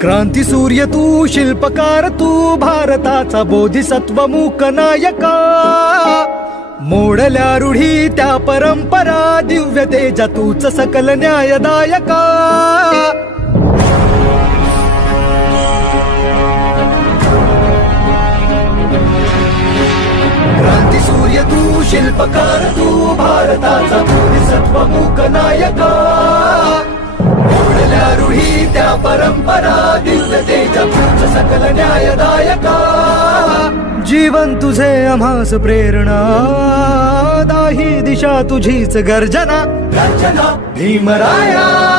क्रांती सूर्य तू, शिल्पकार तू, भारताचा बोधिसत्व मूक नायका. मोडल्या रूढी त्या परंपरा, दिव्य तेजा तूच सकल न्यायदायका. क्रांती सूर्य तू, शिल्पकार तू, भारताचा बोधिसत्व मूक नायका. मोडल्या रूढी त्या परंपरा, दिव्य तेजा तूच सकल न्यायदायका. जीवन तुझे आम्हास प्रेरणा, दाही दिशा तुझीच गर्जना. भीमराया